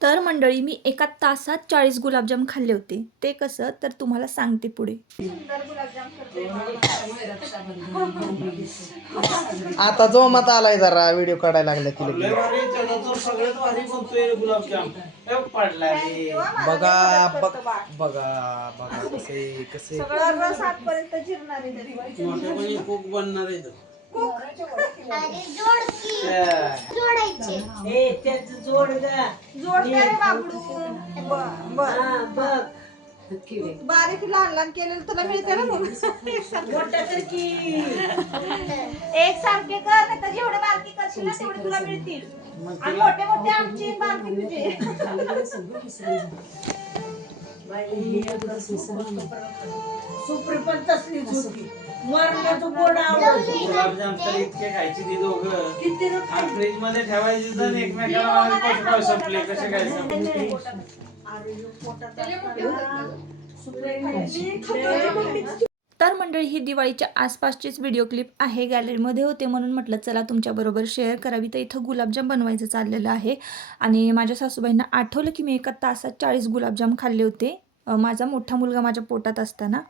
तर मंडळी मी एका तासात 40 गुलाबजाम खाल्ले होते. ते कसं तर तुम्हाला सांगते पुढे. आता जोमात आलाय जरा व्हिडिओ काढायला लागला की बघा बघा बघा कसे कसे रस आतपर्यंत जिरणार आहे. खूप बनणार आहे. जोड काय रे बाबडू. बारीक लहान लहान केलेलं तुला मिळते ना मग. एक सारखे कर नाही तर जेवढे बारकी करशील ना तेवढे तुला मिळतील. आणि मोठे मोठे आमची बारकी तुझे. सुप्री पण तसलीच होती. मरणाचं गोड आवडत. गुलाबजाम तर इतके खायचे ते दोघं फ्रीज मध्ये ठेवायचे तर एकमेकाला कसं संपले कसे काय संपले. तर मंडळी ही दिवाळीच्या आसपासचीच व्हिडिओ क्लिप आहे. गॅलरीमध्ये होते म्हणून म्हटलं चला तुमच्याबरोबर शेअर करावी. तर इथं गुलाबजाम बनवायचं चाललेलं आहे आणि माझ्या सासूबाईंना आठवलं की मी एका तासात 40 गुलाबजाम खाल्ले होते. माझा मोठा मुलगा माझ्या पोटात असताना.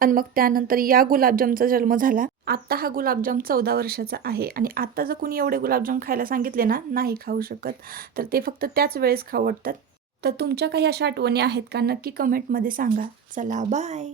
आणि मग त्यानंतर या गुलाबजामचा जन्म झाला. आत्ता हा गुलाबजाम 14 वर्षाचा आहे आणि आत्ता जर कुणी एवढे गुलाबजाम खायला सांगितले ना नाही खाऊ शकत. तर ते फक्त त्याच वेळेस खाऊ वाटतात. तर तुमच्या काही अशा आठवणी आहेत का नक्की कमेंटमध्ये सांगा. चला बाय.